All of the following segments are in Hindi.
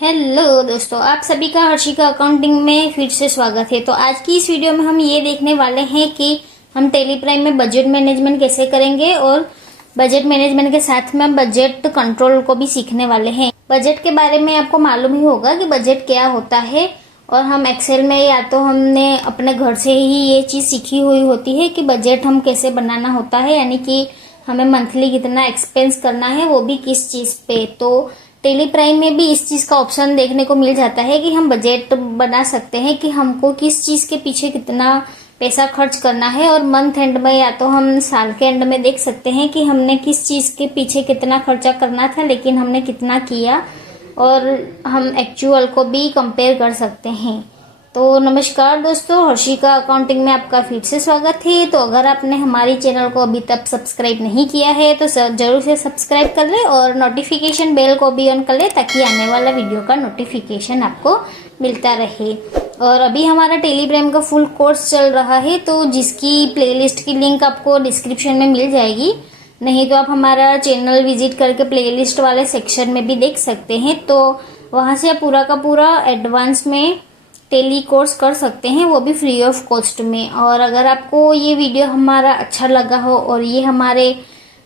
हेलो दोस्तों, आप सभी का हर्षिका अकाउंटिंग में फिर से स्वागत है। तो आज की इस वीडियो में हम ये देखने वाले हैं कि हम टेली प्राइम में बजट मैनेजमेंट कैसे करेंगे और बजट मैनेजमेंट के साथ में हम बजट कंट्रोल को भी सीखने वाले हैं। बजट के बारे में आपको मालूम ही होगा कि बजट क्या होता है, और हम एक्सेल में या तो हमने अपने घर से ही ये चीज़ सीखी हुई होती है कि बजट हम कैसे बनाना होता है, यानी कि हमें मंथली कितना एक्सपेंस करना है, वो भी किस चीज़ पे। तो टेली प्राइम में भी इस चीज का ऑप्शन देखने को मिल जाता है कि हम बजट बना सकते हैं कि हमको किस चीज के पीछे कितना पैसा खर्च करना है, और मंथ एंड में या तो हम साल के एंड में देख सकते हैं कि हमने किस चीज के पीछे कितना खर्चा करना था लेकिन हमने कितना किया, और हम एक्चुअल को भी कंपेयर कर सकते हैं। तो नमस्कार दोस्तों, हर्षिका अकाउंटिंग में आपका फिर से स्वागत है। तो अगर आपने हमारी चैनल को अभी तक सब्सक्राइब नहीं किया है तो जरूर से सब्सक्राइब कर ले और नोटिफिकेशन बेल को भी ऑन कर ले, ताकि आने वाला वीडियो का नोटिफिकेशन आपको मिलता रहे। और अभी हमारा टेलीग्राम का फुल कोर्स चल रहा है, तो जिसकी प्लेलिस्ट की लिंक आपको डिस्क्रिप्शन में मिल जाएगी, नहीं तो आप हमारा चैनल विजिट करके प्लेलिस्ट वाले सेक्शन में भी देख सकते हैं। तो वहाँ से आप पूरा का पूरा एडवांस में टेली कोर्स कर सकते हैं, वो भी फ्री ऑफ कॉस्ट में। और अगर आपको ये वीडियो हमारा अच्छा लगा हो और ये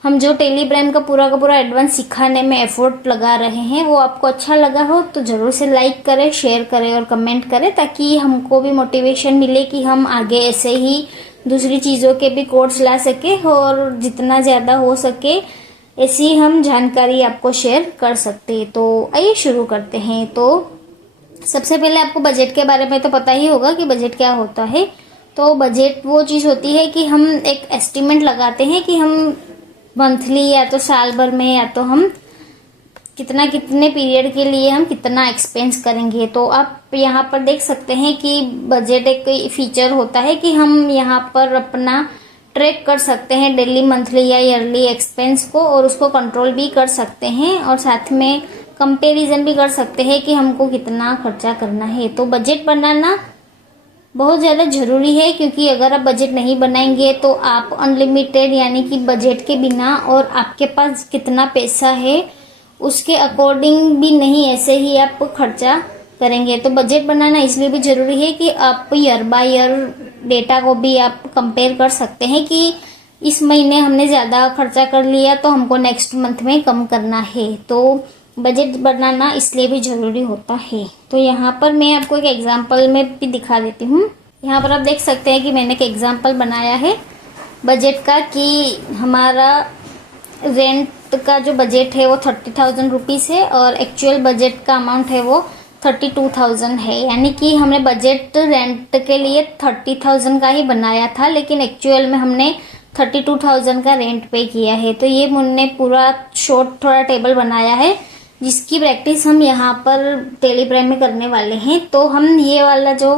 हम जो टेली प्राइम का पूरा एडवांस सिखाने में एफर्ट लगा रहे हैं वो आपको अच्छा लगा हो, तो जरूर से लाइक करें, शेयर करें और कमेंट करें, ताकि हमको भी मोटिवेशन मिले कि हम आगे ऐसे ही दूसरी चीज़ों के भी कोर्स ला सके, और जितना ज़्यादा हो सके ऐसी हम जानकारी आपको शेयर कर सकते। तो आइए शुरू करते हैं। तो सबसे पहले आपको बजट के बारे में तो पता ही होगा कि बजट क्या होता है। तो बजट वो चीज़ होती है कि हम एक एस्टिमेट लगाते हैं कि हम मंथली या तो साल भर में या तो हम कितने पीरियड के लिए हम कितना एक्सपेंस करेंगे। तो आप यहाँ पर देख सकते हैं कि बजट एक फीचर होता है कि हम यहाँ पर अपना ट्रैक कर सकते हैं डेली, मंथली या ईयरली एक्सपेंस को, और उसको कंट्रोल भी कर सकते हैं, और साथ में कंपैरिजन भी कर सकते हैं कि हमको कितना खर्चा करना है। तो बजट बनाना बहुत ज़्यादा ज़रूरी है, क्योंकि अगर आप बजट नहीं बनाएंगे तो आप अनलिमिटेड यानी कि बजट के बिना और आपके पास कितना पैसा है उसके अकॉर्डिंग भी नहीं, ऐसे ही आप खर्चा करेंगे। तो बजट बनाना इसलिए भी ज़रूरी है कि आप ईयर बाय ईयर डेटा को भी आप कंपेयर कर सकते हैं कि इस महीने हमने ज़्यादा खर्चा कर लिया तो हमको नेक्स्ट मंथ में कम करना है। तो बजट बनाना इसलिए भी ज़रूरी होता है। तो यहाँ पर मैं आपको एक एग्जांपल में भी दिखा देती हूँ। यहाँ पर आप देख सकते हैं कि मैंने एक एग्जांपल बनाया है बजट का, कि हमारा रेंट का जो बजट है वो 30,000 रुपीज़ है और एक्चुअल बजट का अमाउंट है वो 32,000 है। यानी कि हमने बजट रेंट के लिए 30,000 का ही बनाया था, लेकिन एक्चुअल में हमने 32,000 का रेंट पे किया है। तो ये हमने पूरा शॉर्ट थोड़ा टेबल बनाया है, जिसकी प्रैक्टिस हम यहाँ पर टेली प्राइम में करने वाले हैं। तो हम ये वाला जो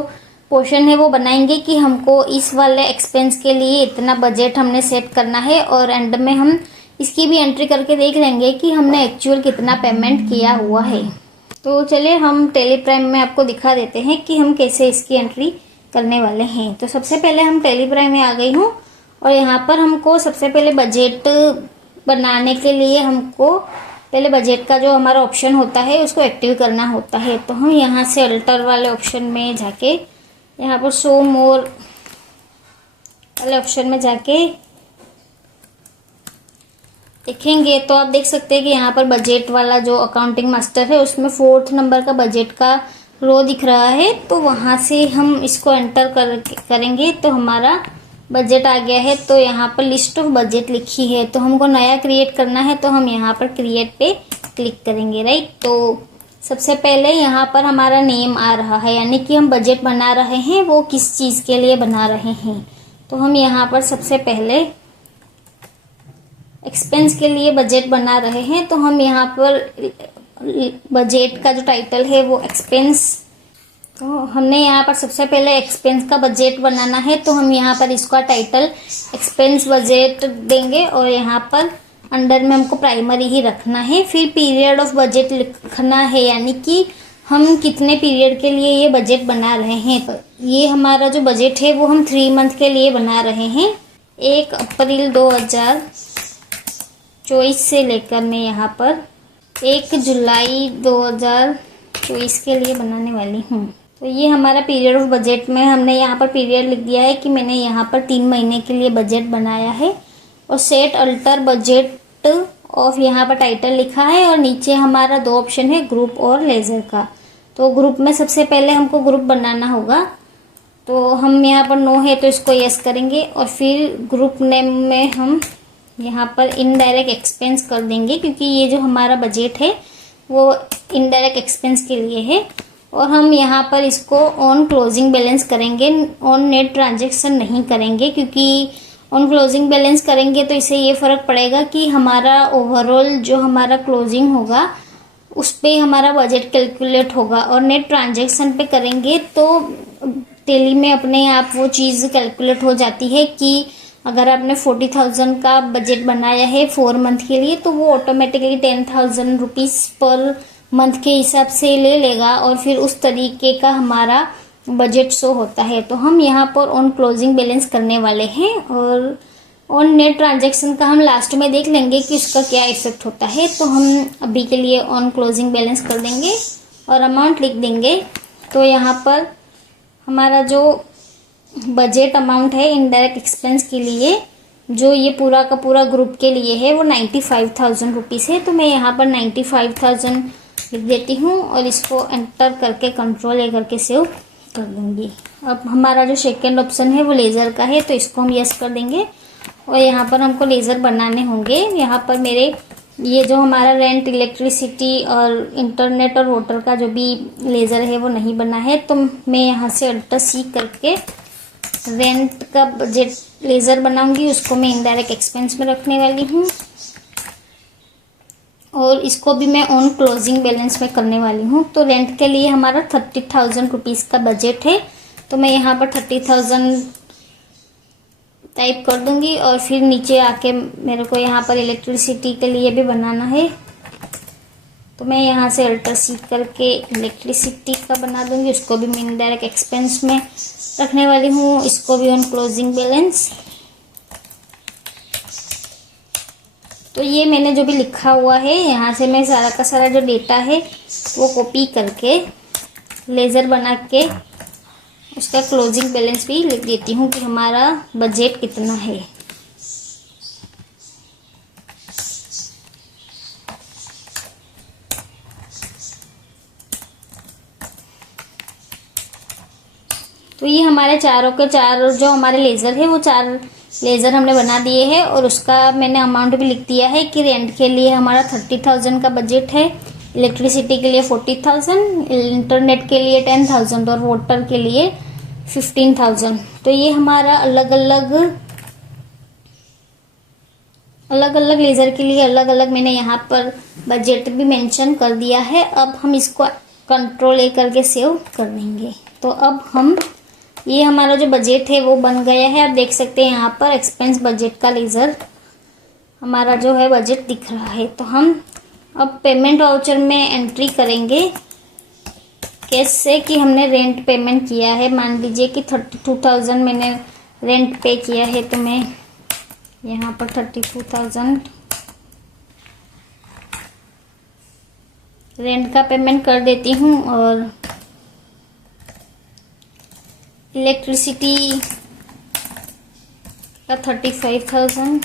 पोर्शन है वो बनाएंगे कि हमको इस वाले एक्सपेंस के लिए इतना बजट हमने सेट करना है, और एंड में हम इसकी भी एंट्री करके देख लेंगे कि हमने एक्चुअल कितना पेमेंट किया हुआ है। तो चलिए हम टेली प्राइम में आपको दिखा देते हैं कि हम कैसे इसकी एंट्री करने वाले हैं। तो सबसे पहले हम टेली प्राइम में आ गई हूँ, और यहाँ पर हमको सबसे पहले बजट बनाने के लिए हमको पहले बजट का जो हमारा ऑप्शन होता है उसको एक्टिव करना होता है। तो हम यहाँ से अल्टर वाले ऑप्शन में जाके यहाँ पर शो मोर वाले ऑप्शन में जाके देखेंगे तो आप देख सकते हैं कि यहाँ पर बजट वाला जो अकाउंटिंग मास्टर है उसमें 4th नंबर का बजट का रो दिख रहा है। तो वहाँ से हम इसको एंटर करेंगे तो हमारा बजट आ गया है। तो यहाँ पर लिस्ट ऑफ बजट लिखी है, तो हमको नया क्रिएट करना है, तो हम यहाँ पर क्रिएट पे क्लिक करेंगे, राइट। तो सबसे पहले यहाँ पर हमारा नेम आ रहा है, यानी कि हम बजट बना रहे हैं वो किस चीज़ के लिए बना रहे हैं। तो हम यहाँ पर सबसे पहले एक्सपेंस के लिए बजट बना रहे हैं, तो हम यहाँ पर बजट का जो टाइटल है वो एक्सपेंस, तो हमने यहाँ पर सबसे पहले एक्सपेंस का बजट बनाना है, तो हम यहाँ पर इसका टाइटल एक्सपेंस बजट देंगे, और यहाँ पर अंडर में हमको प्राइमरी ही रखना है। फिर पीरियड ऑफ बजट लिखना है, यानी कि हम कितने पीरियड के लिए ये बजट बना रहे हैं। तो ये हमारा जो बजट है वो हम 3 मंथ के लिए बना रहे हैं, 1 अप्रैल 2024 से लेकर मैं यहाँ पर 1 जुलाई 2024 तो इसके लिए बनाने वाली हूँ। तो ये हमारा पीरियड ऑफ बजट में हमने यहाँ पर पीरियड लिख दिया है कि मैंने यहाँ पर 3 महीने के लिए बजट बनाया है। और सेट अल्टर बजट ऑफ यहाँ पर टाइटल लिखा है और नीचे हमारा 2 ऑप्शन है, ग्रुप और लेजर का। तो ग्रुप में सबसे पहले हमको ग्रुप बनाना होगा। तो हम यहाँ पर नो है तो इसको यस करेंगे और फिर ग्रुप नेम में हम यहाँ पर इनडायरेक्ट एक्सपेंस कर देंगे, क्योंकि ये जो हमारा बजट है वो इनडायरेक्ट एक्सपेंस के लिए है। और हम यहाँ पर इसको ऑन क्लोजिंग बैलेंस करेंगे, ऑन नेट ट्रांजैक्शन नहीं करेंगे, क्योंकि ऑन क्लोजिंग बैलेंस करेंगे तो इससे ये फ़र्क पड़ेगा कि हमारा ओवरऑल जो हमारा क्लोजिंग होगा उस पे हमारा बजट कैलकुलेट होगा। और नेट ट्रांजैक्शन पे करेंगे तो टेली में अपने आप वो चीज़ कैलकुलेट हो जाती है कि अगर आपने 40,000 का बजट बनाया है 4 मंथ के लिए तो वो ऑटोमेटिकली 10,000 रुपीज़ पर मंथ के हिसाब से ले लेगा और फिर उस तरीके का हमारा बजट शो होता है। तो हम यहाँ पर ऑन क्लोजिंग बैलेंस करने वाले हैं और ऑन नेट ट्रांजैक्शन का हम लास्ट में देख लेंगे कि उसका क्या इफेक्ट होता है। तो हम अभी के लिए ऑन क्लोजिंग बैलेंस कर देंगे और अमाउंट लिख देंगे। तो यहाँ पर हमारा जो बजट अमाउंट है इनडायरेक्ट एक्सपेंस के लिए, जो ये पूरा का पूरा ग्रुप के लिए है, वो 95,000 रुपीज़ है। तो मैं यहाँ पर 95,000 लिख देती हूँ और इसको एंटर करके कंट्रोल ए करके सेव कर दूँगी। अब हमारा जो सेकेंड ऑप्शन है वो लेज़र का है, तो इसको हम यस कर देंगे और यहाँ पर हमको लेज़र बनाने होंगे। यहाँ पर मेरे ये जो हमारा रेंट, इलेक्ट्रिसिटी और इंटरनेट और वाटर का जो भी लेज़र है वो नहीं बना है, तो मैं यहाँ से अल्टर सी करके रेंट का बजट लेज़र बनाऊंगी। उसको मैं इनडायरेक्ट एक्सपेंस में रखने वाली हूँ और इसको भी मैं ऑन क्लोजिंग बैलेंस में करने वाली हूँ। तो रेंट के लिए हमारा 30,000 रुपीज़ का बजट है, तो मैं यहाँ पर 30,000 टाइप कर दूंगी और फिर नीचे आके मेरे को यहाँ पर इलेक्ट्रिसिटी के लिए भी बनाना है, तो मैं यहाँ से अल्टर सी करके इलेक्ट्रिसिटी का बना दूंगी। उसको भी मैं इनडायरेक्ट एक्सपेंस में रखने वाली हूँ, इसको भी ऑन क्लोजिंग बैलेंस। तो ये मैंने जो भी लिखा हुआ है यहाँ से मैं सारा का सारा जो डेटा है वो कॉपी करके लेज़र बना के उसका क्लोजिंग बैलेंस भी लिख देती हूँ कि हमारा बजट कितना है। तो ये हमारे चारों के चार जो हमारे लेज़र है वो 4 लेज़र हमने बना दिए हैं और उसका मैंने अमाउंट भी लिख दिया है कि रेंट के लिए हमारा 30,000 का बजट है, इलेक्ट्रिसिटी के लिए 40,000, इंटरनेट के लिए 10,000 और वाटर के लिए 15,000। तो ये हमारा अलग अलग लेज़र के लिए अलग अलग मैंने यहाँ पर बजट भी मेंशन कर दिया है। अब हम इसको कंट्रोल ए करके सेव कर देंगे। तो अब हम ये हमारा जो बजट है वो बन गया है। आप देख सकते हैं यहाँ पर एक्सपेंस बजट का लेज़र हमारा जो है बजट दिख रहा है। तो हम अब पेमेंट वाउचर में एंट्री करेंगे कैसे कि हमने रेंट पेमेंट किया है। मान लीजिए कि 32,000 मैंने रेंट पे किया है, तो मैं यहाँ पर 32,000 रेंट का पेमेंट कर देती हूँ और इलेक्ट्रिसिटी का 35,000,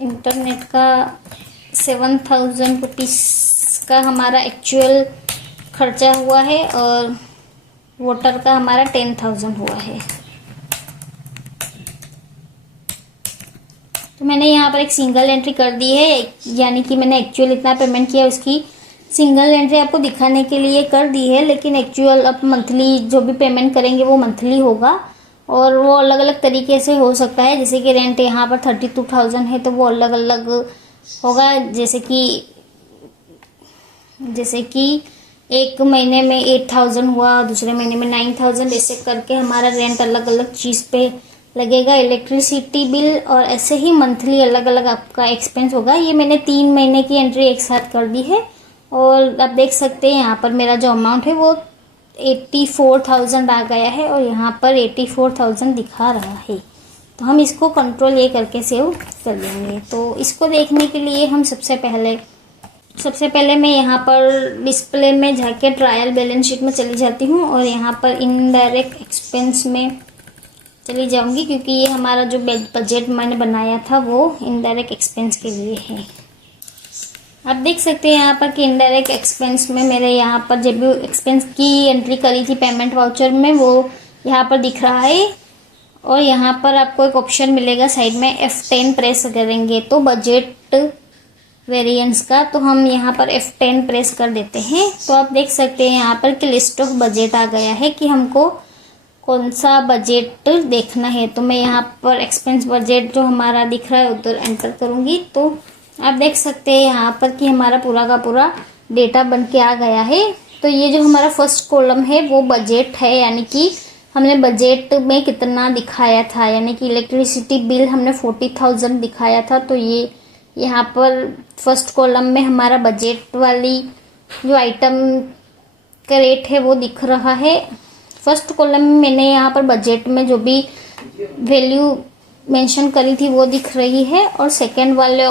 इंटरनेट का 7,000 रुपीज़ का हमारा एक्चुअल खर्चा हुआ है और वाटर का हमारा 10,000 हुआ है। तो मैंने यहाँ पर एक सिंगल एंट्री कर दी है, यानी कि मैंने एक्चुअल इतना पेमेंट किया उसकी सिंगल एंट्री आपको दिखाने के लिए कर दी है, लेकिन एक्चुअल अब मंथली जो भी पेमेंट करेंगे वो मंथली होगा और वो अलग अलग तरीके से हो सकता है। जैसे कि रेंट यहाँ पर 32,000 है तो वो अलग अलग होगा, जैसे कि एक महीने में 8,000 हुआ, दूसरे महीने में 9,000, ऐसे करके हमारा रेंट अलग अलग चीज़ पे लगेगा, इलेक्ट्रिसिटी बिल, और ऐसे ही मंथली अलग अलग आपका एक्सपेंस होगा। ये मैंने 3 महीने की एंट्री एक साथ कर दी है और आप देख सकते हैं यहाँ पर मेरा जो अमाउंट है वो 84,000 आ गया है और यहाँ पर 84,000 दिखा रहा है। तो हम इसको कंट्रोल ए करके सेव कर देंगे। तो इसको देखने के लिए हम सबसे पहले मैं यहाँ पर डिस्प्ले में जाके ट्रायल बैलेंस शीट में चली जाती हूँ और यहाँ पर इनडायरेक्ट एक्सपेंस में चली जाऊँगी, क्योंकि ये हमारा जो बजट मैंने बनाया था वो इनडायरेक्ट एक्सपेंस के लिए है। आप देख सकते हैं यहाँ पर कि इनडायरेक्ट एक्सपेंस में मेरे यहाँ पर जब भी एक्सपेंस की एंट्री करी थी पेमेंट वाउचर में, वो यहाँ पर दिख रहा है। और यहाँ पर आपको एक ऑप्शन मिलेगा साइड में, F10 प्रेस करेंगे तो बजट वेरिएंस का, तो हम यहाँ पर F10 प्रेस कर देते हैं। तो आप देख सकते हैं यहाँ पर कि लिस्ट ऑफ बजट आ गया है कि हमको कौन सा बजट देखना है। तो मैं यहाँ पर एक्सपेंस बजट जो हमारा दिख रहा है उधर एंटर करूँगी। तो आप देख सकते हैं यहाँ पर कि हमारा पूरा का पूरा डेटा बन के आ गया है। तो ये जो हमारा फर्स्ट कॉलम है वो बजट है, यानी कि हमने बजट में कितना दिखाया था, यानी कि इलेक्ट्रिसिटी बिल हमने 40,000 दिखाया था। तो ये यहाँ पर फर्स्ट कॉलम में हमारा बजट वाली जो आइटम का रेट है वो दिख रहा है। फर्स्ट कॉलम में मैंने यहाँ पर बजट में जो भी वैल्यू मेंशन करी थी वो दिख रही है, और सेकंड वाले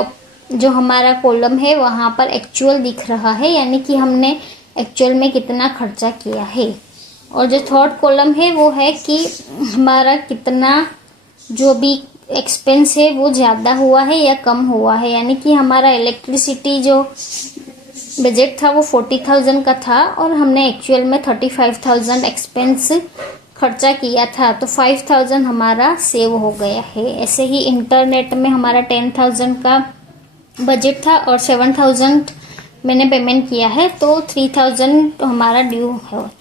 जो हमारा कॉलम है वहाँ पर एक्चुअल दिख रहा है, यानी कि हमने एक्चुअल में कितना खर्चा किया है। और जो थर्ड कॉलम है वो है कि हमारा कितना जो भी एक्सपेंस है वो ज़्यादा हुआ है या कम हुआ है, यानी कि हमारा इलेक्ट्रिसिटी जो बजट था वो 40,000 का था और हमने एक्चुअल में 35,000 एक्सपेंस खर्चा किया था। तो 5,000 हमारा सेव हो गया है। ऐसे ही इंटरनेट में हमारा 10,000 का बजट था और 7,000 मैंने पेमेंट किया है, तो 3,000 हमारा ड्यू है।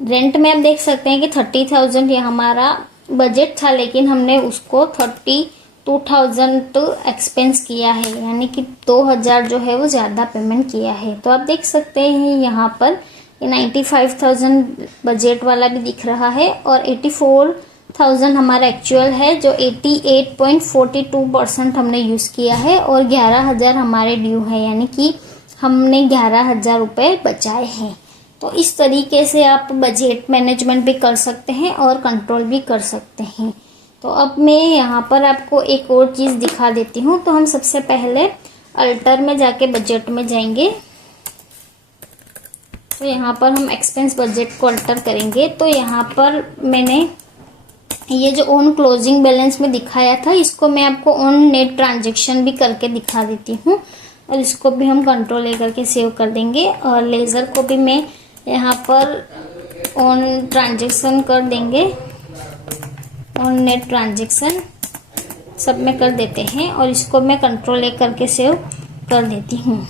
रेंट में आप देख सकते हैं कि 30,000 ये हमारा बजट था, लेकिन हमने उसको 32,000 तो एक्सपेंस किया है, यानी कि 2,000 जो है वो ज़्यादा पेमेंट किया है। तो आप देख सकते हैं यहाँ पर 95,000 बजट वाला भी दिख रहा है और 84,000 हमारा एक्चुअल है, जो 88.42% हमने यूज़ किया है, और 11,000 हमारे ड्यू है, यानी कि हमने 11,000 रुपये बचाए हैं। तो इस तरीके से आप बजट मैनेजमेंट भी कर सकते हैं और कंट्रोल भी कर सकते हैं। तो अब मैं यहाँ पर आपको एक और चीज़ दिखा देती हूँ। तो हम सबसे पहले अल्टर में जाके बजट में जाएंगे। तो यहाँ पर हम एक्सपेंस बजट को अल्टर करेंगे। तो यहाँ पर मैंने ये जो ऑन क्लोजिंग बैलेंस में दिखाया था, इसको मैं आपको ऑन नेट ट्रांजेक्शन भी करके दिखा देती हूँ, और इसको भी हम कंट्रोल ए करके सेव कर देंगे। और लेज़र को भी मैं यहाँ पर ऑन ट्रांजेक्शन कर देंगे, ऑन नेट ट्रांजेक्शन सब में कर देते हैं, और इसको मैं कंट्रोल ए करके सेव कर देती हूँ।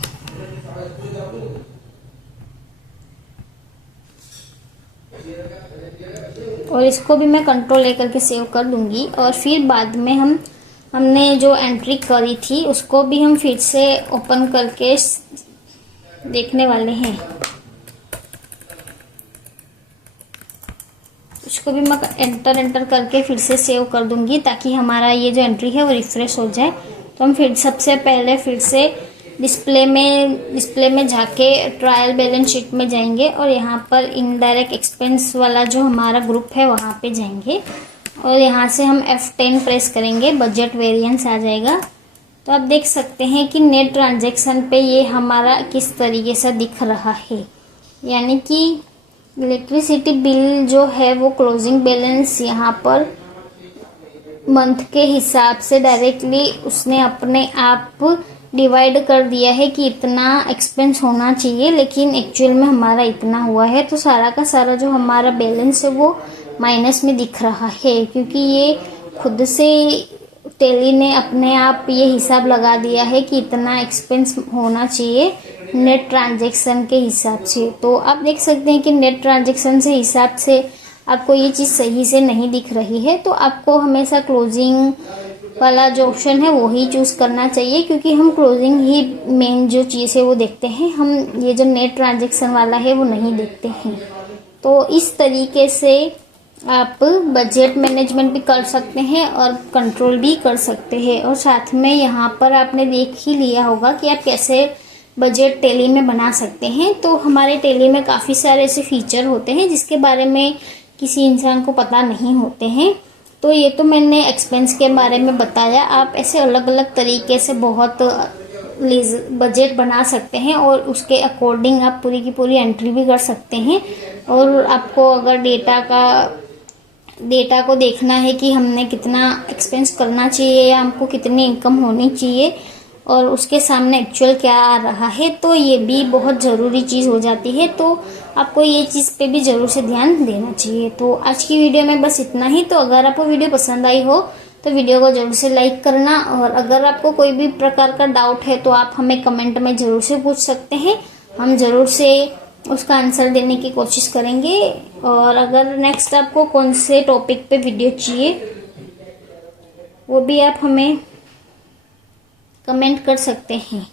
और इसको भी मैं कंट्रोल ए करके सेव कर दूंगी। और फिर बाद में हमने जो एंट्री करी थी उसको भी हम फिर से ओपन करके देखने वाले हैं। इसको भी मैं एंटर करके फिर से सेव कर दूंगी, ताकि हमारा ये जो एंट्री है वो रिफ्रेश हो जाए। तो हम फिर सबसे पहले फिर से डिस्प्ले में जाके ट्रायल बैलेंस शीट में जाएंगे, और यहाँ पर इनडायरेक्ट एक्सपेंस वाला जो हमारा ग्रुप है वहाँ पे जाएंगे, और यहाँ से हम F10 प्रेस करेंगे, बजट वेरिएंस आ जाएगा। तो आप देख सकते हैं कि नेट ट्रांजैक्शन पे ये हमारा किस तरीके से दिख रहा है, यानी कि इलेक्ट्रिसिटी बिल जो है वो क्लोजिंग बैलेंस यहाँ पर मंथ के हिसाब से डायरेक्टली उसने अपने आप डिवाइड कर दिया है कि इतना एक्सपेंस होना चाहिए, लेकिन एक्चुअल में हमारा इतना हुआ है। तो सारा का सारा जो हमारा बैलेंस है वो माइनस में दिख रहा है, क्योंकि ये खुद से टेली ने अपने आप ये हिसाब लगा दिया है कि इतना एक्सपेंस होना चाहिए नेट ट्रांजैक्शन के हिसाब से। तो आप देख सकते हैं कि नेट ट्रांजैक्शन से हिसाब से आपको ये चीज़ सही से नहीं दिख रही है। तो आपको हमेशा क्लोजिंग वाला जो ऑप्शन है वो ही चूज़ करना चाहिए, क्योंकि हम क्लोजिंग ही मेन जो चीज़ है वो देखते हैं, हम ये जो नेट ट्रांजैक्शन वाला है वो नहीं देखते हैं। तो इस तरीके से आप बजट मैनेजमेंट भी कर सकते हैं और कंट्रोल भी कर सकते हैं। और साथ में यहाँ पर आपने देख ही लिया होगा कि आप कैसे बजट टैली में बना सकते हैं। तो हमारे टैली में काफ़ी सारे ऐसे फीचर होते हैं जिसके बारे में किसी इंसान को पता नहीं होते हैं। तो ये तो मैंने एक्सपेंस के बारे में बताया। आप ऐसे अलग अलग तरीके से बहुत बजट बना सकते हैं और उसके अकॉर्डिंग आप पूरी की पूरी एंट्री भी कर सकते हैं। और आपको अगर डेटा को देखना है कि हमने कितना एक्सपेंस करना चाहिए या हमको कितनी इनकम होनी चाहिए और उसके सामने एक्चुअल क्या आ रहा है, तो ये भी बहुत ज़रूरी चीज़ हो जाती है। तो आपको ये चीज़ पे भी ज़रूर से ध्यान देना चाहिए। तो आज की वीडियो में बस इतना ही। तो अगर आपको वीडियो पसंद आई हो तो वीडियो को ज़रूर से लाइक करना, और अगर आपको कोई भी प्रकार का डाउट है तो आप हमें कमेंट में ज़रूर से पूछ सकते हैं। हम ज़रूर से उसका आंसर देने की कोशिश करेंगे। और अगर नेक्स्ट आपको कौन से टॉपिक पे वीडियो चाहिए वो भी आप हमें कमेंट कर सकते हैं।